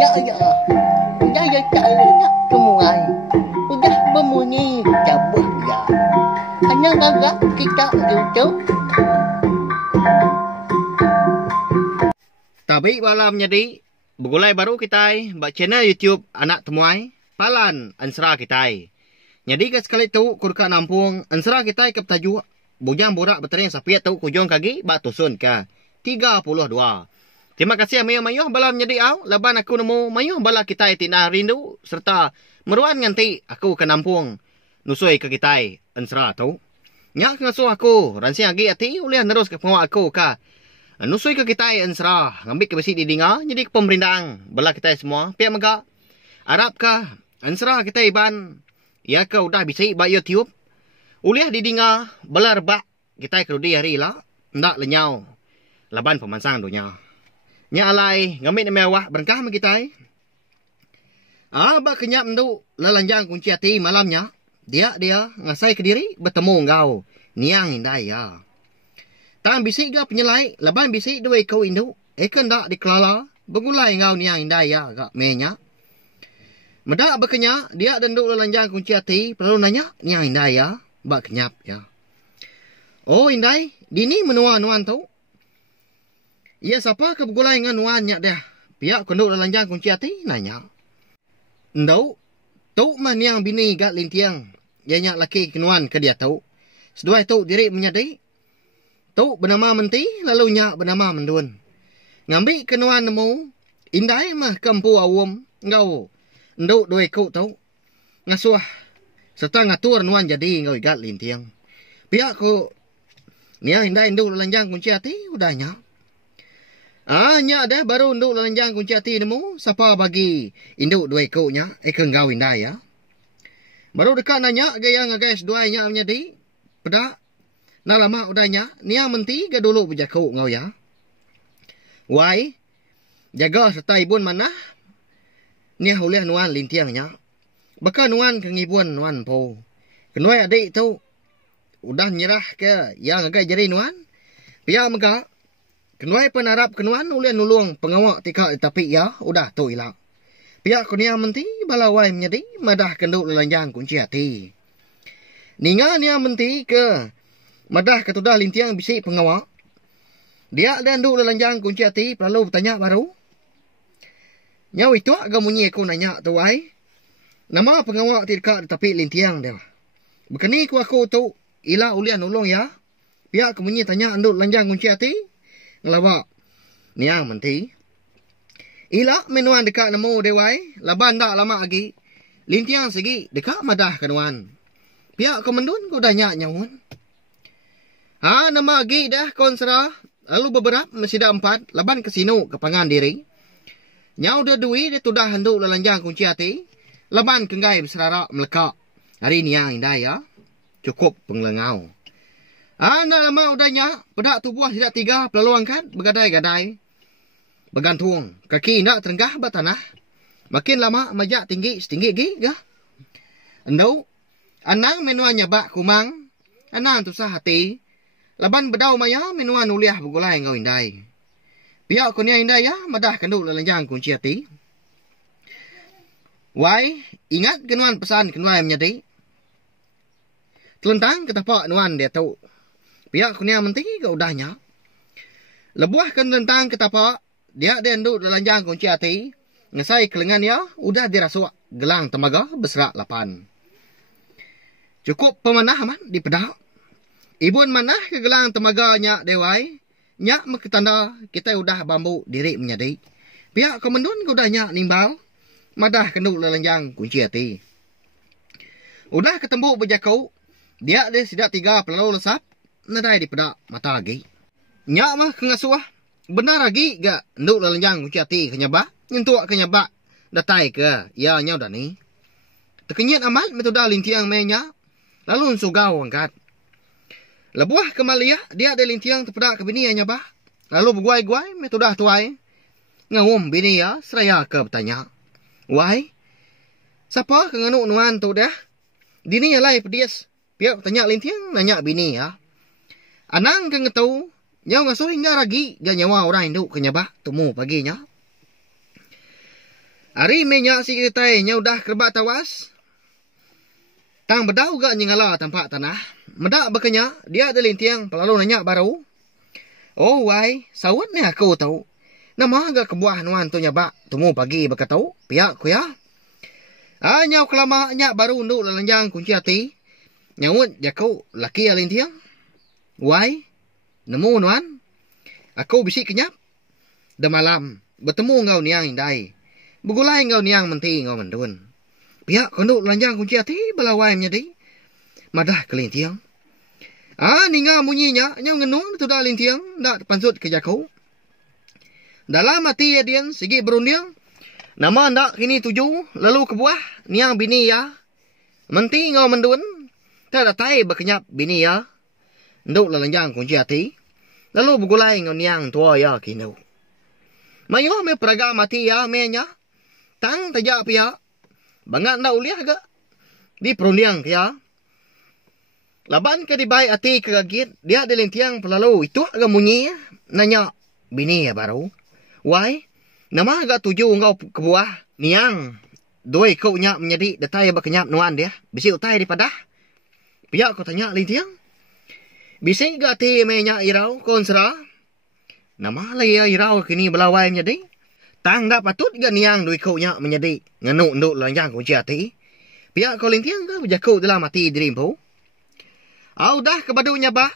Ya ya. Udah ya caranya semua. Udah berbunyi cabut ya. Hanya agak kita duduk. Tapi malam jadi begulai baru kita buat channel YouTube anak temuai palan ansra kita. Jadi ke sekali tu kurka nampung ansra kita ke tajuk bujang borak bertering sapi tu kujong kaki bak tusun ke 32. Terima kasih mayuh balam jadi au laban aku nemu mayuh bala kita tina rindu serta meruan nganti aku ke nampung nusui ke kita ansra tu. Nya ngasuh aku ransi agi ati ulih terus ke pengawa aku ka nusui ke kita ansra ngambil ke besi di dinga jadi ke pemerintah bala kita semua pihak mega Arab ka ansra kita iban ya ke udah bisa ba YouTube ulih di dinga bala rebak kita kerudi hari lah ndak lenyau laban pemansang dunia nya alai ngambil mewah berkah me kita ba kenyap ndu lalanjang kunci hati malamnya dia ngasai ke diri bertemu engkau niang indai ya tan bisik ga penyelai laban bisik dua kau indu eken dak dikelala begulai ngau niang indai ya gak menya medak berkenya dia dan duk lalanjang kunci hati perlu nanya niang indai ya bak kenyap ya oh indai dini menua nuan tu ia siapa ke begulai ngan nuan nya dah pihak konduk lalanjang kunci hati nanya ndau tu man niang bini gak lintiang ya nyak laki kenuan ke dia tu sedua tu diri menyadai tu bernama menti lalu nyak bernama mendun ngambil kenuan nemu indai mah kampu awam ngau nduk doi ku tu ngasuh serta ngatur nuan jadi ngau igat lintiang pihak ku nia indai nduk lanjang kunci hati udah nyak nyak dah baru nduk lanjang kunci hati nemu siapa bagi induk doi ku nya ngau indai ya baru dekat nanya gaya guys dua nya menjadi pedak nah lama udahnya nia menti ga dulu berjaku ngau ya wai jaga serta ibun mana nia hulih nuan lintiangnya baka nuan kengibun nuan po kenoi adik tu udah nyerah ke yang agak jari nuan pia mega kenoi penarap kenuan ulih nulung pengawak tika tapi ya udah tu ilang pihak kunia menti balawai menjadi madah kenduk lalanjang kunci hati. Ninga nia menti ke madah ketudah lintiang bisik pengawak. Dia dan duk lalanjang kunci hati perlu bertanya baru. Nyau itu agak munyi aku nanya tu ai. Nama pengawak tidak tapi lintiang dia. Bekeni ku aku tu ila ulian nulung ya. Pihak kemunyi tanya nduk lalanjang kunci hati. Ngelawak. Niang menti. Ila menuan dekat nemu dewai, laban tak lama lagi. Lintiang segi dekat madah kenuan. Pihak komendun ku dah nyak nyawun. Nama lagi dah konsera. Lalu beberapa masih dah 4, laban kesino ke pangan diri. Nyau dah dui dia tudah henduk lalanjang kunci hati. Laban kenggai berserarak melekak. Hari ni yang indah ya. Cukup pengelengau. Nak lama udah nyak, pedak tubuh tidak 3 pelaluan kan bergadai-gadai. Bergantung kaki ndak terenggah batanah makin lama majak tinggi setinggi gi ya endau anang menuan nyabak kumang anang tusah hati laban bedau maya menuan uliah begulai ngau indai pihak kunia indai ya madah kenduk lalanjang kunci hati wai ingat kenuan pesan kenuan menjadi telentang ketapak nuan dia tahu pihak kunia menti ke udahnya lebuah tentang ketapak dia nduk lalanjang kunci hati ngesai kelengan ya udah dirasuk gelang temaga berserak 8 cukup pemanah man di pedak ibun manah ke gelang temaganya dewai nyak meketanda kita udah bambu diri menyadi pihak komendun udah nyak nimbal madah kenduk lalanjang kunci hati udah ketemu berjakau dia sidak 3 pelalu lesap nadai di pedak mata lagi nyak mah kengasuah benar lagi gak nduk lalanjang kunci hati kenyabak nyentuak kenyabak datai ke ya nyau dah ni terkenyit amat metoda lintiang menya lalu sugau angkat lebuah kemalia dia ada lintiang terpedak ke bini nyabak lalu berguai-guai metoda tuai ngawum bini ya seraya ke bertanya wai siapa kenganuk nuan tu dah dini alai pedias pihak bertanya lintiang nanya bini ya anang ke ngetau nyau ngasuh hingga ragi gak nyawa orang induk kenyabak temu paginya Ari minyak si kitai nya udah kerbat tawas. Tang bedau gak nyingala tampak tanah. Medak bekenya dia ada lintiang pelalu nanya baru. Oh wai, sawat ni aku tahu. Nama agak kebuah nuan tu nyabak. Tumu pagi baka tahu. Piak ku ya. Nyau kelama nyak baru unduk lalanjang kunci hati. Nyawut jakau laki alintiang. Wai, nemu nuan. Aku bisi kenyap. Dah malam bertemu ngau niang indai. Begulai ngau niang menti ngau mendun. Piak konduk lalanjang kunci hati belawai menjadi. Madah kelintiang. Ninga munyinya nyau ngenung tu dah lintiang dak pansut ke jakau. Dalam hati adian segi berundiang. Nama ndak kini 7 lalu kebuah niang bini ya. Menti ngau mendun. Tak datai berkenyap bini ya. Nduk lalanjang kunci hati. Lalu begulai ngau niang tua ya kinu. Mayo me peraga mati ya me nya. Tang tajak pia. Bangat ndak uliah gak. Di perundiang pia. Laban ke dibai ati kegagit. Dia ada lintiang pelalu. Itu agak munyi. Nanya bini ya baru. Wai. Nama agak 7 engkau kebuah. Niang. Doi kau nyak menjadi. Datai berkenyap nuan dia. Bisi utai di padah. Pihak kau tanya lintiang. Bisi gak ti me nyak irau. Kon serah. Nama lagi ya irau kini belawai menjadi. Tang dak patut gak niang doi kau nyak menjadi. Ngenuk nduk lanjang kunci hati. Pihak kau lintiang gak berjakut dalam hati dirimpu. Dah kebadunya bah.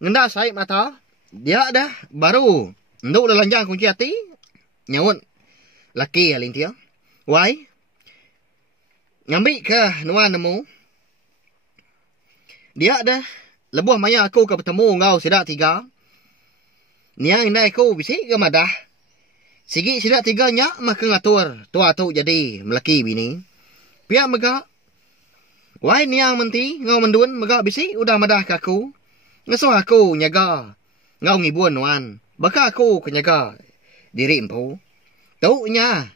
Ngenda saip mata. Dia dah baru. Nduk lalanjang kunci hati. Nyawut. Laki ya lintiang. Wai. Ngambil ke nuan nemu. Dia dah. Lebuh maya aku ke bertemu ngau sidak 3. Niang indai aku bisik ke madah. Sigi sidak 3 nyak maka ngatur. Tua tu jadi melaki bini. Pihak megak. Wai niang menti ngau mendun megak bisi udah madah ke aku. Ngasuh aku nyaga. Ngau ngibun nuan. Baka aku kenyaga diri empu. Tau nya.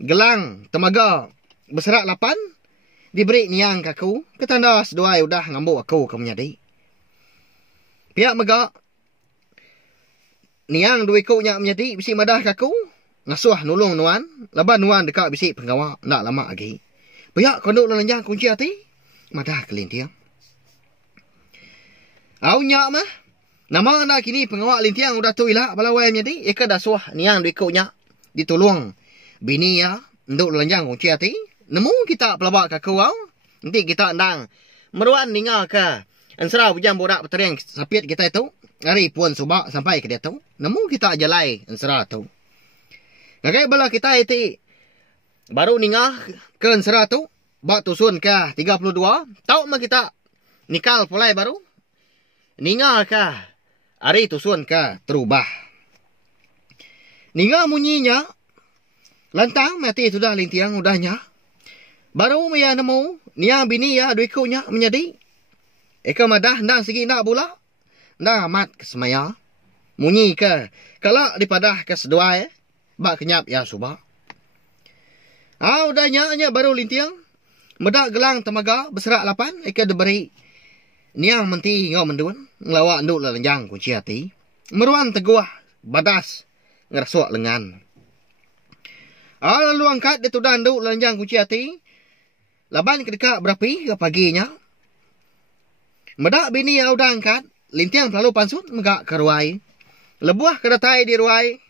Gelang temaga berserak 8. Diberi niang ke aku. Ketanda seduai udah ngambuk aku ke menyadi. Pihak megak. Niang duit ku nyak menyadi bisi madah ke aku. Ngasuh nulung nuan. Laban nuan dekat bisi penggawak. Ndak lama lagi. Pihak konduk lalanjang kunci hati. Madah kelintiang. Au nyak mah. Nama anda kini pengawak lintiang udah tu ilah balawai menjadi. Eka dah suah niang duit kau nyak. Ditolong. Bini ya. Nduk lalanjang kunci hati. Nemu kita pelabak ke kau. Nanti kita ndang. Meruan ningal ke. Ansara bujang borak berteriang sapiat kita itu. Hari pun subak sampai ke dia tu. Nemu kita ajalai ansara tu. Ngakai bala kita itu. Baru ningal ke ansara tu. Bak tusun ke 32. Tahu mah kita nikal pulai baru. Ningal ke. Hari tusun ke terubah. Ningal munyinya. Lantang mati sudah lintiang udahnya. Baru maya nemu. Niang bini ya duit kau nyak menjadi. Eka madah ndang segi nak pula. Ndah amat kesemaya. Munyi ke. Kalau dipadah ke seduai. Bak kenyap ya subak. Udah nyak baru lintiang. Medak gelang temaga berserak 8. Eka diberi. Niang menti ngau mendun. Ngelawak nduk lalanjang kunci hati. Meruan teguah. Badas. Ngerasuak lengan. Lalu angkat dia tu dah nduk lalanjang kunci hati. Laban kedekat berapi ke paginya. Medak bini yang udah angkat. Lintiang terlalu pansut megak ke ruai. Lebuah ke datai di ruai.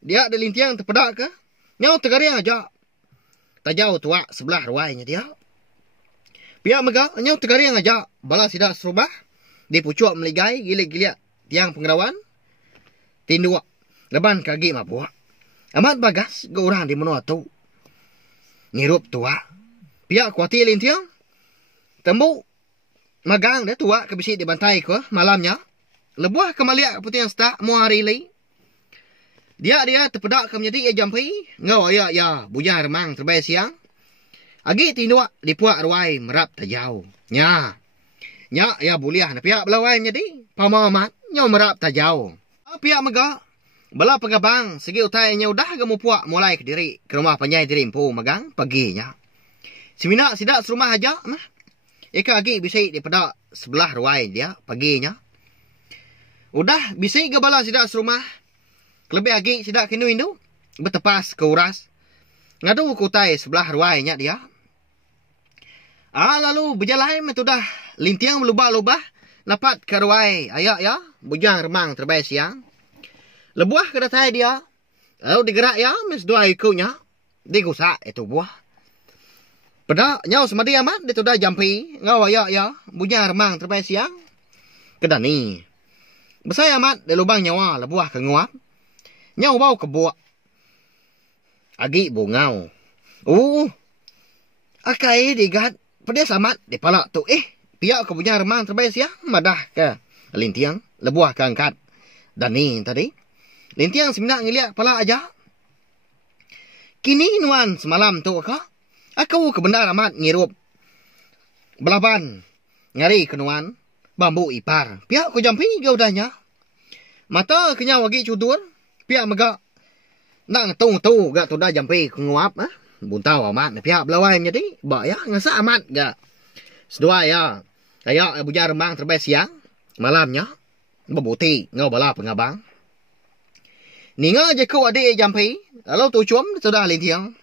Dia ada lintiang terpedak ke. Nyau tegariang aja. Tajau tuak sebelah ruainya dia. Pihak megak nyau tegariang aja. Bala sidak serubah. Di pucuk meligai gilik-gilik tiang penggerawan. Tinduak. Leban kaki mabuak. Amat bagas ke orang di menua tu. Ngirup tuak. Pihak kuati lintiang. Tembuk. Magang dia tuak kebisi di bantai ke malamnya. Lebuah kemaliak putih yang setak muari li. Dia terpedak ke menjadi jampi. Ngau ya bujang remang terbaik siang. Agi tinduak di puak ruai merap tajau. Nya ya buliah na pihak belawai menjadi. Pamamat nyau merap tajau. Pihak megak. Bala pengabang segi utainya udah gamu puak mulai ke diri. Ke rumah penyai diri empu magang paginya. Semina sidak serumah aja mah. Eka agi bisik di pedak sebelah ruai dia paginya. Udah bisik ke bala sidak serumah. Lebih agi sidak kinu indu. Bertepas ke uras. ngadu kutai sebelah ruainya dia. Lalu berjalan sudah lintiang melubah-lubah dapat ke ruai ayak ya, bujang remang terbaik siang. Lebuah ke datai dia. Lalu digerak ya, mis dua ikutnya. Digusak itu buah. Pada nyau semadi amat, dia sudah jampi. Ngau ayak ya, bujang remang terbaik siang. Kedani. Besar amat, di lubang nyawa, lebuah ke nguap. Nyau bau ke buak. Agi bungau. Akai digat. Pedas amat di palak tu. Pihak ke punya remang terbaik siang. Madah ke lintiang. Lebuah ke angkat. Dan ni tadi. Lintiang seminyak ngeliat palak aja. Kini nuan semalam tu akak. Aku kebenar amat ngirup. Belaban. Ngari ke nuan. Bambu ipar. Pihak ku jampi gaudahnya. Mata kenya wagi cudur. Pihak megak. Nang tu gak tu dah jampi ke nguap. Buntau amat. Pihak belawai menjadi. Bak ya. Ngasa amat gak. Sedua ya. Kayak bujar remang terbaik siang. Malamnya. Berbuti. Ngau bala pengabang. Ninga je ku adik jampi. Lalu tu cuam. Sudah lintiang.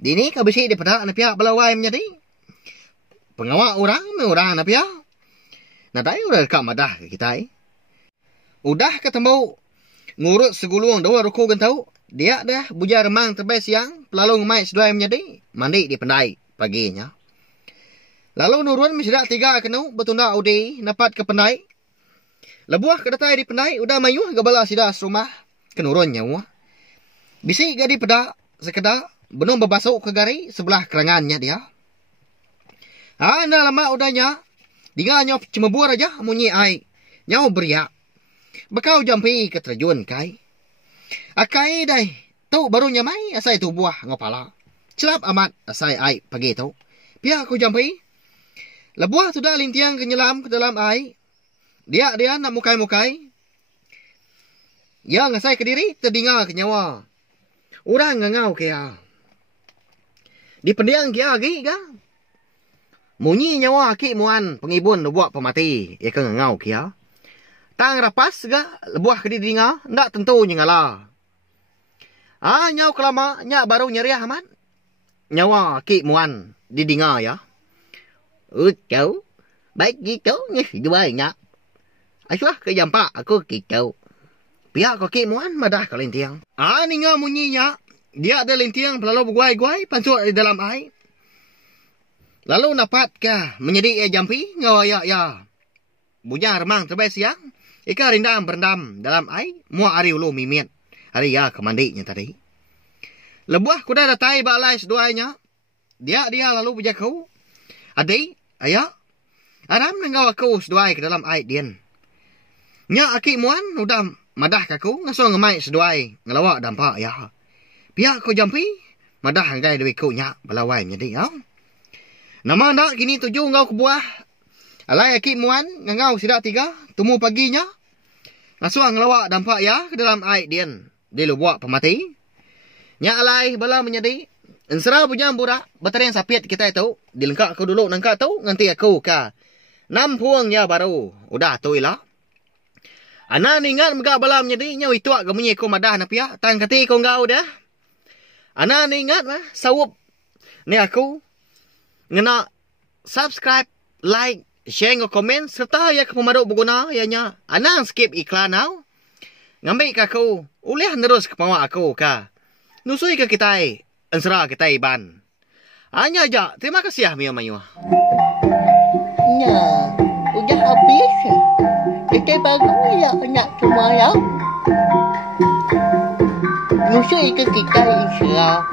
Dini kabisi daripada anak pihak belawai menjadi. Pengawak orang. Orang anak pihak. Nah tadi udah dekat madah ke kita. Udah ketemu. Ngurut segulung. Dua ruku gentau. Dia dah bujar remang terbaik siang. Lalu ngemai sedua menjadi. Mandi di pendai paginya. Lalu nurun misidak 3 kenu. Betunda udi. Dapat ke pendai. Lebuah ke datai di pendai. Udah mayuh gabala sidas rumah. Kenurun nyawa. Bisi gadi pedak. Sekedar. Benung berbasuk ke gari. Sebelah kerangannya dia. Anda lama udahnya. Dia nyau cemebur aja. Munyi ai. Nyau beriak. Bekau jampi ke terjun kai. Akai dai. Tu baru nyamai. Asai tu buah ngopala. Celap amat. Asai ai pagi tu. Pihak aku jampi. Lebuah sudah lintiang kenyelam ke dalam ai. Dia nak mukai-mukai. Yang asai ke diri. Terdingar ke nyawa. Orang ngangau kaya. Di pendiang kia lagi ka. Munyi nyawa aki muan. Pengibun buat pemati. Ia ke ngangau kia. Tang rapas ga. Lebuah ke didingar. Ndak tentu nyengala. Nyau kelama. Nyak baru nyeriah amat. Nyawa aki muan. Didingar ya. Cháu. Baik gitu. Dua nyak. Asulah ke jampak. Aku gitu. Pihak kaki muan madah ke lintiang. Ninga munyinya. Dia ada lintiang lalu berguai-guai. Pansuk di dalam air. Lalu dapat ke menjadi jampi. Ngawaya ya. Bujang remang terbaik siang. Ika rindam berendam dalam air. Mua hari ulu mimit. Hari ya kemandinya tadi. Lebuah kuda datai balai seduanya. Dia lalu berjakau. Adik. Ayah. Aram nenggaw aku seduai ke dalam air dian. Nya aki muan udah madah kaku. Ngasuh ngemai seduai. Ngelawak dampak ya. Pihak ku jampi. Madah hanggai duit ku nyak. Belawai menjadi ya. Nama nak kini 7 ngau kebuah. Alai aki muan. Ngau sidak 3. Tumu paginya. Ngasuh ngelawak dampak ya. Ke dalam air dian. Dia lu buat pemati. Nyak alai bala menjadi. Ensera punya burak. Bateri yang sapit kita itu. Dilengkak aku dulu nangkak tu. Nanti aku ka. 6 puang ya baru. Udah tu ilah. Ana ningat megak bala menjadi. Nyaw itu ak gemunyi ko madah na pihak. Tang kati ko ngau dah. Ana ningat mah. Sawup. Ni aku. Ngena. Subscribe. Like. Share ngo komen. Serta ya kepemaduk berguna. Ianya. Ana skip iklan now. Ngambil ka aku. Ulih nerus kepawa aku ka. Nusui ke kita. Ensera kita iban. Hanya aja. Terima kasih ya Mia Mayu. Nah, udah habis. Kita baru ya nak semua ya. Nusui ke kita insya.